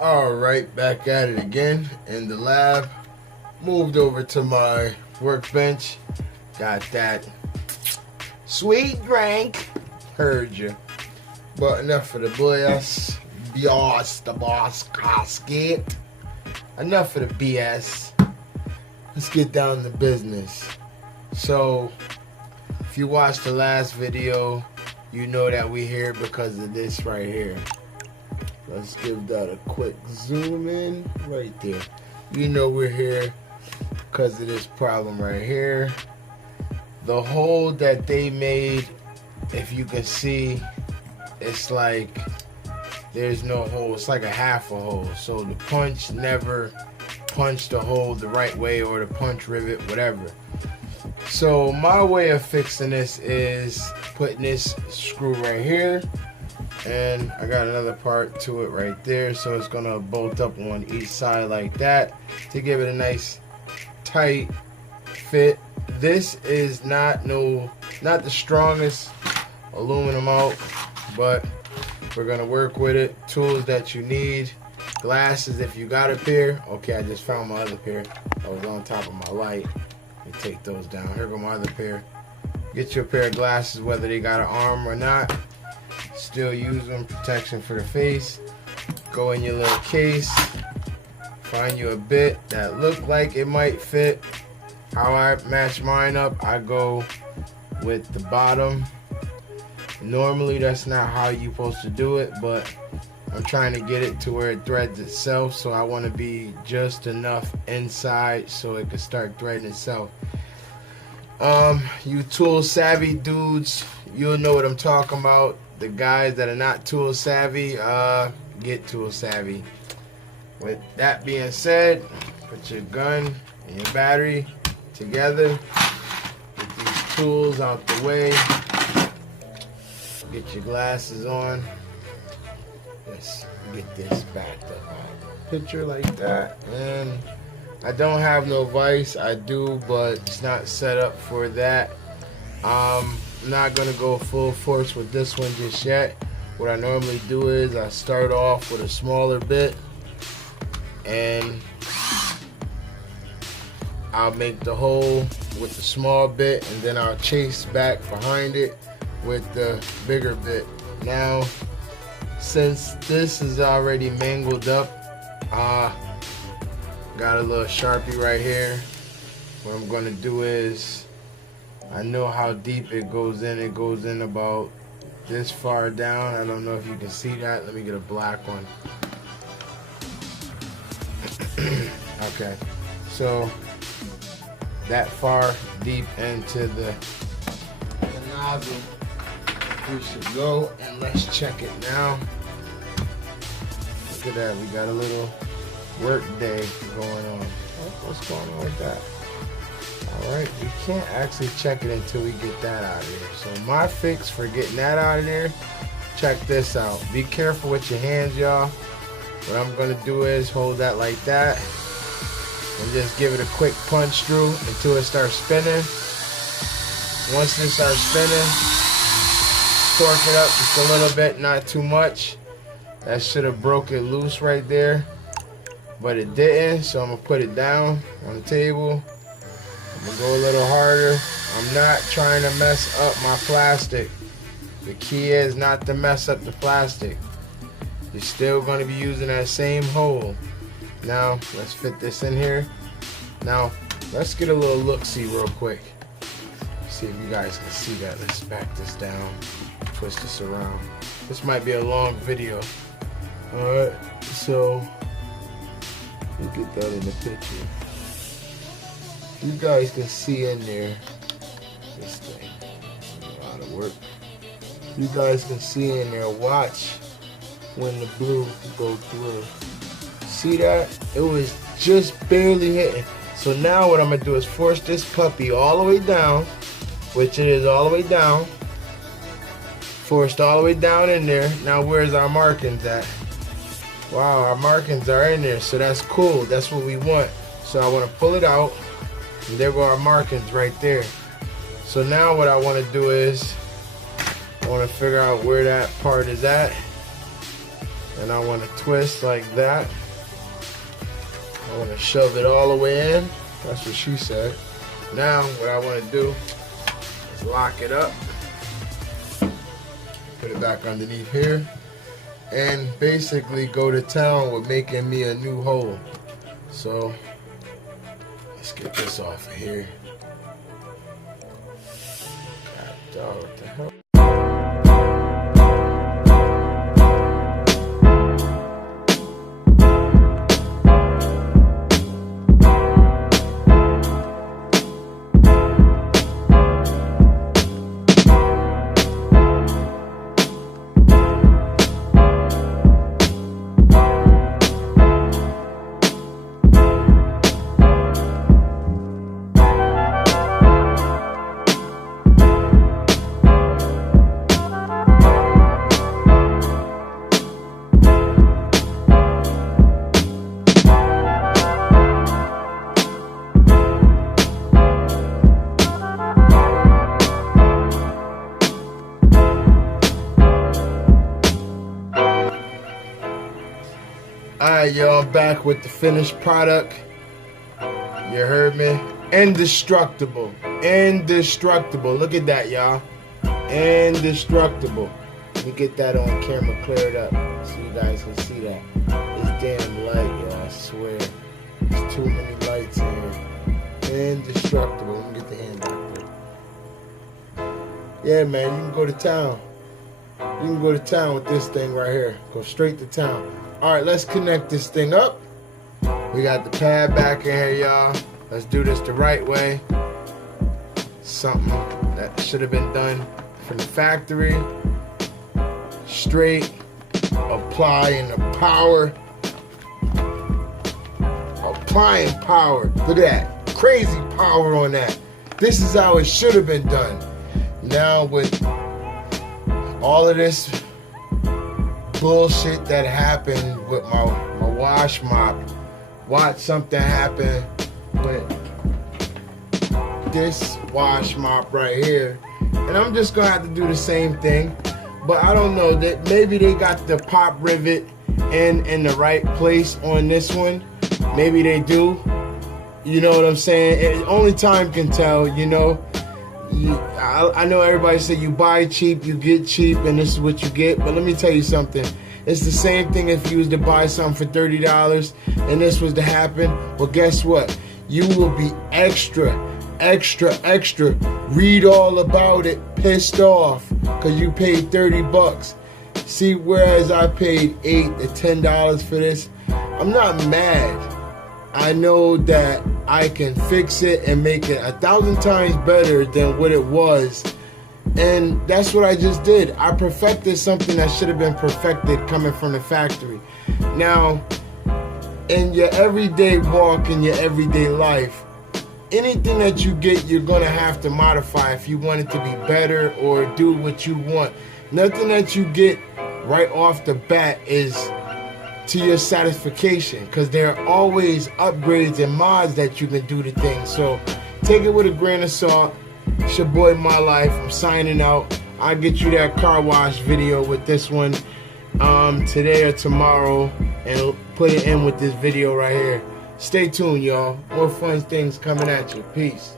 Alright, back at it again in the lab. Moved over to my workbench. Got that sweet drink. Heard you. But enough for the BS. The boss casket. Enough for the BS. Let's get down to business. So, if you watched the last video, you know that we're here because of this right here. Let's give that a quick zoom in right there. You know we're here because of this problem right here. The hole that they made, if you can see, it's like there's no hole. It's like a half a hole. So the punch never punched the hole the right way, or the punch rivet, whatever. So my way of fixing this is putting this screw right here. And I got another part to it right there, so it's gonna bolt up on each side like that to give it a nice tight fit. This is not the strongest aluminum out, but we're gonna work with it. Tools that you need, glasses if you got a pair. Okay, I just found my other pair. I was on top of my light. Let me take those down. Here go my other pair. Get your pair of glasses whether they got an arm or not. Still use them, protection for the face. Go in your little case, find you a bit that look like it might fit. How I match mine up, I go with the bottom. Normally that's not how you're supposed to do it, but I'm trying to get it to where it threads itself, so I want to be just enough inside so it can start threading itself. You tool savvy dudes, you'll know what I'm talking about. The guys that are not tool savvy, get tool savvy. With that being said, put your gun and your battery together. Get these tools out the way. Get your glasses on. Let's get this backed up. Picture like that. And I don't have no vise. I do, but it's not set up for that. I'm not gonna go full force with this one just yet. What I normally do is I start off with a smaller bit and I'll make the hole with the small bit, and then I'll chase back behind it with the bigger bit. Now, since this is already mangled up, got a little Sharpie right here. What I'm gonna do is, I know how deep it goes in. It goes in about this far down. I don't know if you can see that. Let me get a black one. Okay, so that far deep into the nozzle we should go, and let's check it now. Look at that, we got a little work day going on. What's going on with that? Alright, we can't actually check it until we get that out of here. So my fix for getting that out of there, check this out. Be careful with your hands, y'all. What I'm going to do is hold that like that and just give it a quick punch through until it starts spinning. Once it starts spinning, torque it up just a little bit, not too much. That should have broke it loose right there, but it didn't, so I'm going to put it down on the table. I'm gonna go a little harder. I'm not trying to mess up my plastic. The key is not to mess up the plastic. You're still gonna be using that same hole. Now, let's fit this in here. Now, let's get a little look-see real quick. See if you guys can see that. Let's back this down, twist this around. This might be a long video. Alright, so, look at that in the picture. You guys can see in there, this thing, how to work. You guys can see in there, watch when the blue go through. See that? It was just barely hitting. So now what I'm gonna do is force this puppy all the way down, which it is all the way down. Forced all the way down in there. Now where's our markings at? Wow, our markings are in there, so that's cool. That's what we want. So I wanna pull it out. And there go our markings right there. So now what I want to do is I want to figure out where that part is at. and I want to twist like that. I want to shove it all the way in. That's what she said. Now what I want to do is lock it up, put it back underneath here, and basically go to town with making me a new hole. So let's get this off of here. God dog, what the hell? Alright, y'all, I'm back with the finished product. You heard me? Indestructible. Indestructible. Look at that, y'all. Indestructible. Let me get that on camera cleared up so you guys can see that. It's damn light, y'all, I swear. There's too many lights in here. Indestructible. Let me get the hand back there. Yeah, man, you can go to town. You can go to town with this thing right here. Go straight to town. Alright, let's connect this thing up. We got the pad back in here, y'all. Let's do this the right way. Something that should have been done from the factory. Straight. Applying the power. Applying power. Look at that. Crazy power on that. This is how it should have been done. Now with all of this bullshit that happened with my wash mop, watch something happen with this wash mop right here, and I'm just gonna have to do the same thing. But I don't know, that maybe they got the pop rivet in the right place on this one. Maybe they do. You know what I'm saying? Only time can tell, you know. I know everybody say you buy cheap, you get cheap, and this is what you get. But let me tell you something. It's the same thing if you was to buy something for $30 and this was to happen. Well, guess what? You will be extra read all about it, pissed off, because you paid 30 bucks. See, whereas I paid $8 to $10 for this, I'm not mad. I know that I can fix it and make it 1,000 times better than what it was. And that's what I just did. I perfected something that should have been perfected coming from the factory. Now, in your everyday walk, in your everyday life, anything that you get, you're going to have to modify if you want it to be better or do what you want. Nothing that you get right off the bat is to your satisfaction, because there are always upgrades and mods that you can do to things. So take it with a grain of salt. It's your boy My Life. I'm signing out. I'll get you that car wash video with this one today or tomorrow, and put it in with this video right here. Stay tuned, y'all. More fun things coming at you. Peace.